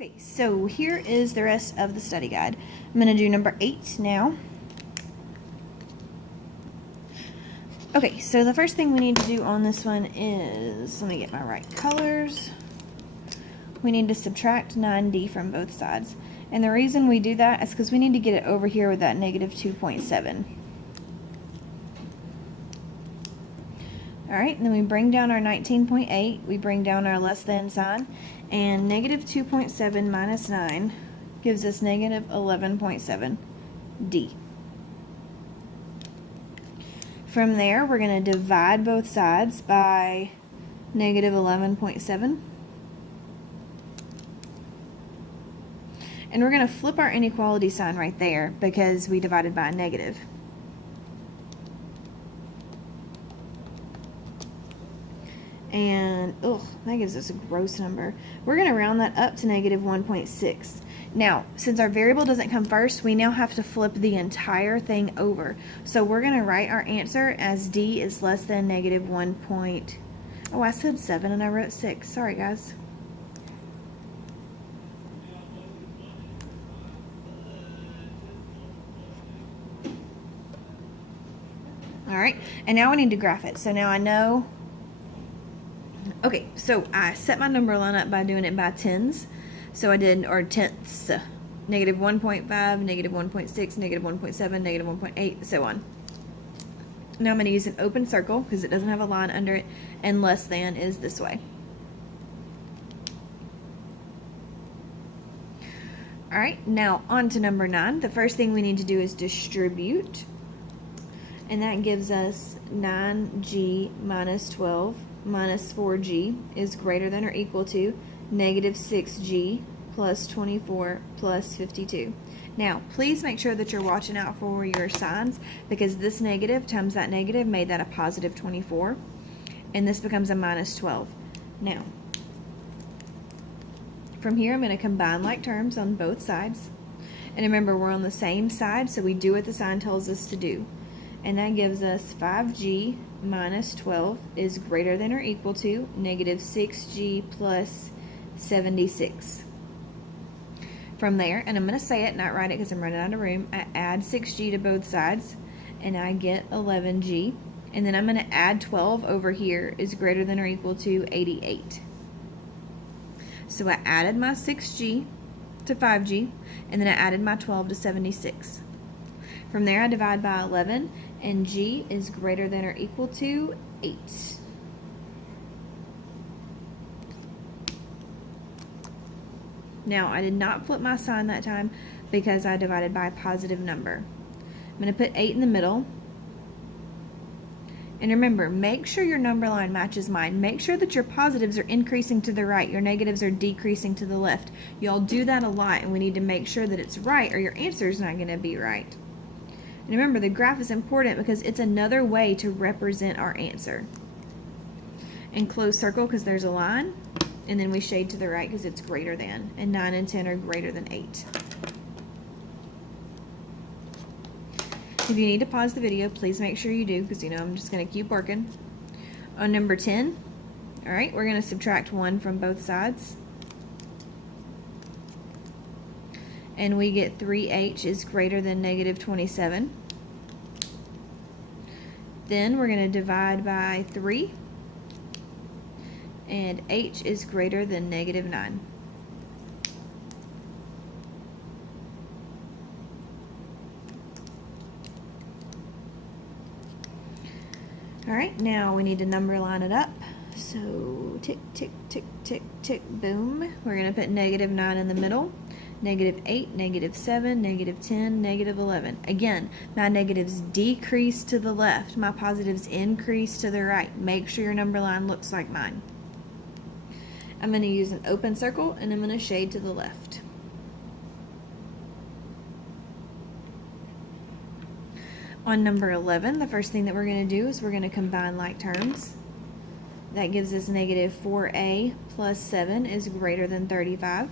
Okay, so here is the rest of the study guide. I'm going to do number 8 now. Okay, so the first thing we need to do on this one is, let me get my right colors. We need to subtract 9D from both sides. And the reason we do that is because we need to get it over here with that negative 2.7. Alright, and then we bring down our 19.8, we bring down our less than sign, and negative 2.7 minus 9 gives us negative 11.7D. From there, we're going to divide both sides by negative 11.7. And we're going to flip our inequality sign right there because we divided by a negative. And, that gives us a gross number. We're going to round that up to negative 1.6. Now, since our variable doesn't come first, we now have to flip the entire thing over. So we're going to write our answer as D is less than negative 1. Oh, I said 7 and I wrote 6. Sorry, guys. Alright, and now we need to graph it. So now I know. Okay, so I set my number line up by doing it by tens. So I did, or tenths, negative 1.5, negative 1.6, negative 1.7, negative 1.8, so on. Now I'm going to use an open circle because it doesn't have a line under it, and less than is this way. Alright, now on to number 9. The first thing we need to do is distribute, and that gives us 9G minus 12 minus 4G is greater than or equal to negative 6G plus 24 plus 52. Now, please make sure that you're watching out for your signs because this negative times that negative made that a positive 24, and this becomes a minus 12. Now, from here I'm going to combine like terms on both sides. And remember, we're on the same side, so we do what the sign tells us to do. And that gives us 5G minus 12 is greater than or equal to negative 6G plus 76. From there, and I'm going to say it, not write it because I'm running out of room, I add 6G to both sides, and I get 11G. And then I'm going to add 12 over here is greater than or equal to 88. So I added my 6G to 5G, and then I added my 12 to 76. From there, I divide by 11, and G is greater than or equal to 8. Now, I did not flip my sign that time because I divided by a positive number. I'm going to put 8 in the middle. And remember, make sure your number line matches mine. Make sure that your positives are increasing to the right, your negatives are decreasing to the left. Y'all do that a lot, and we need to make sure that it's right or your answer is not going to be right. And remember, the graph is important because it's another way to represent our answer. And close circle because there's a line, and then we shade to the right because it's greater than, and 9 and 10 are greater than 8. If you need to pause the video, please make sure you do because you know I'm just going to keep working. On number 10, alright, we're going to subtract 1 from both sides. And we get 3H is greater than negative 27. Then we're going to divide by 3. And H is greater than negative 9. Alright, now we need to number line it up. So tick, tick, tick, tick, tick, boom. We're going to put negative 9 in the middle. Negative 8, negative 7, negative 10, negative 11. Again, my negatives decrease to the left. My positives increase to the right. Make sure your number line looks like mine. I'm going to use an open circle, and I'm going to shade to the left. On number 11, the first thing that we're going to do is we're going to combine like terms. That gives us negative 4A plus 7 is greater than 35.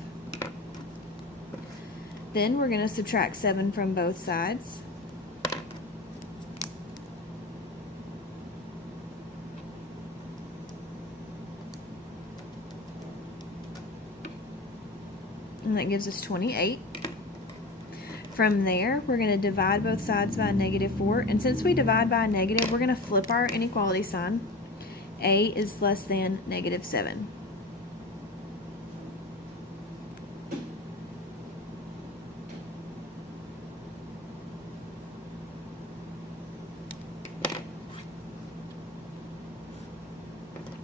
Then we're going to subtract 7 from both sides. and that gives us 28. From there, we're going to divide both sides by -4, and since we divide by a negative, we're going to flip our inequality sign. A is less than -7.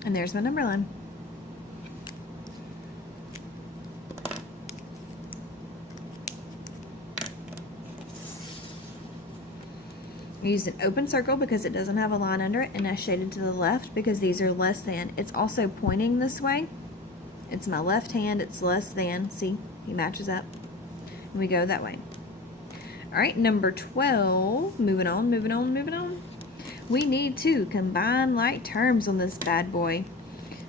And there's my number line. I used an open circle because it doesn't have a line under it, and I shaded to the left because these are less than. It's also pointing this way. It's my left hand, it's less than. See, he matches up. And we go that way. All right, number 12, moving on, moving on, moving on. We need to combine like terms on this bad boy.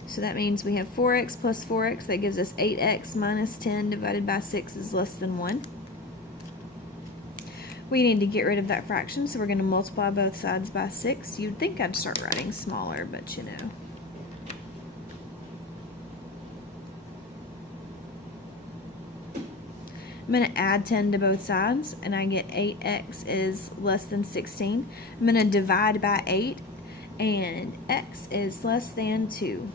So that means we have 4x plus 4x, that gives us 8x minus 10 divided by 6 is less than 1. We need to get rid of that fraction, so we're going to multiply both sides by 6. You'd think I'd start writing smaller, but you know. I'm going to add 10 to both sides, and I get 8x is less than 16. I'm going to divide by 8, and x is less than 2.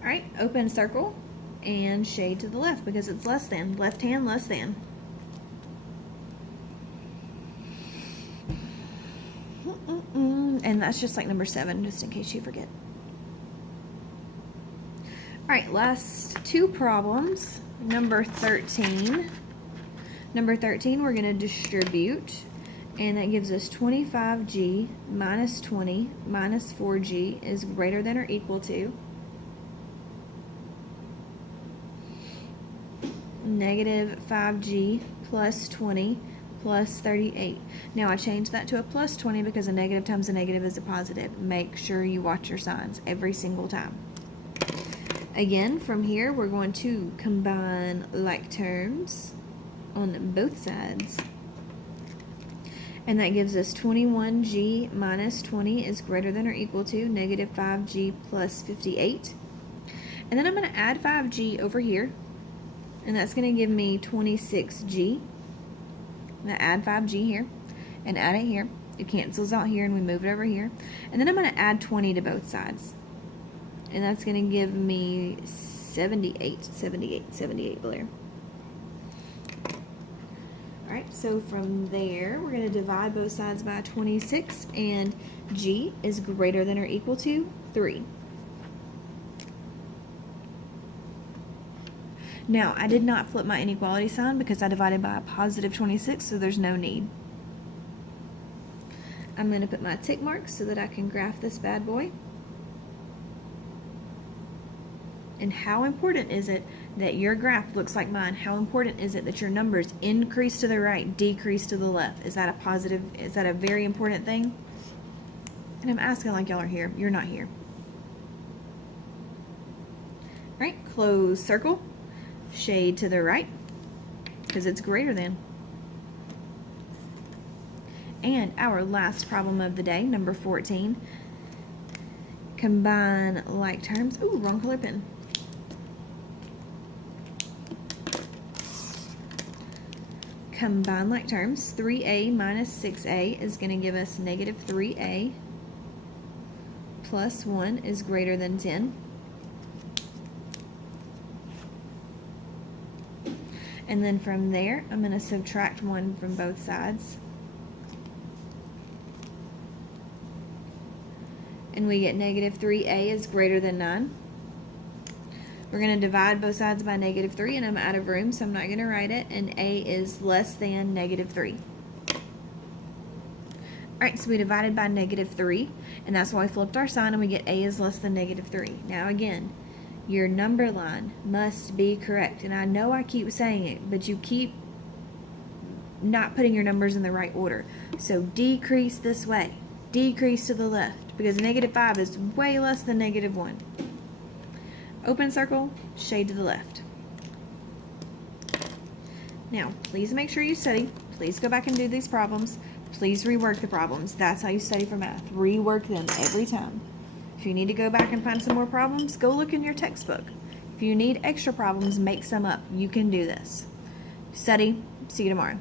All right, open circle and shade to the left because it's less than. Left hand, less than. And that's just like number 7, just in case you forget. All right, last 2 problems. Number 13. Number 13, we're going to distribute, and that gives us 25g minus 20 minus 4g is greater than or equal to negative 5g plus 20 plus 38. Now I changed that to a plus 20 because a negative times a negative is a positive. Make sure you watch your signs every single time. Again, from here we're going to combine like terms on both sides. And that gives us 21g minus 20 is greater than or equal to negative 5g plus 58. And then I'm going to add 5g over here. And that's going to give me 26g. I'm going to add 5g here and add it here. It cancels out here and we move it over here. And then I'm going to add 20 to both sides. And that's going to give me 78 Blair. Alright, so from there, we're going to divide both sides by 26, and g is greater than or equal to 3. Now, I did not flip my inequality sign because I divided by a positive 26, so there's no need. I'm going to put my tick marks so that I can graph this bad boy. And how important is it that your graph looks like mine? How important is it that your numbers increase to the right, decrease to the left? Is that a positive? Is that a very important thing? And I'm asking like y'all are here. You're not here. All right, close circle. Shade to the right because it's greater than. And our last problem of the day, number 14. Combine like terms. Ooh, wrong color pen. Combine like terms. 3a minus 6a is going to give us negative 3a plus 1 is greater than 10. And then from there, I'm going to subtract 1 from both sides. And we get negative 3a is greater than 9. We're going to divide both sides by negative 3, and I'm out of room, so I'm not going to write it. And a is less than negative 3. Alright, so we divided by negative 3, and that's why we flipped our sign, and we get a is less than negative 3. Now again, your number line must be correct. And I know I keep saying it, but you keep not putting your numbers in the right order. So decrease this way. Decrease to the left, because negative 5 is way less than negative 1. Open circle, shade to the left. Now, please make sure you study. Please go back and do these problems. Please rework the problems. That's how you study for math. Rework them every time. If you need to go back and find some more problems, go look in your textbook. If you need extra problems, make some up. You can do this. Study. See you tomorrow.